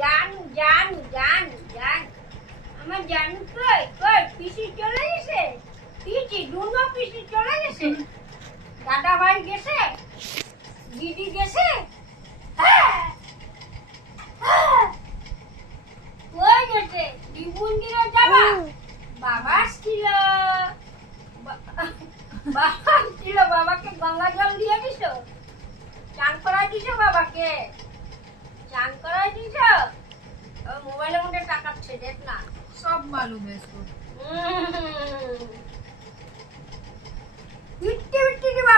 জান জান জান জান আমার জান কই কই পিসি চলে গেছে পিসি দুনো পিসি চলে গেছে দাদা ভাই গেছে দিদি গেছে কই গেছে দিবুন দিরা যাবা বাবা ছিল বাবা ছিল বাবাকে গঙ্গা জল দিয়ে দিছো চান করাই দিছো বাবাকে চান করাই দিছো মোবাইলের মধ্যে টাকাচ্ছে দেখ না सब मालूम है इसको। বিট্টি বিট্টি দিবা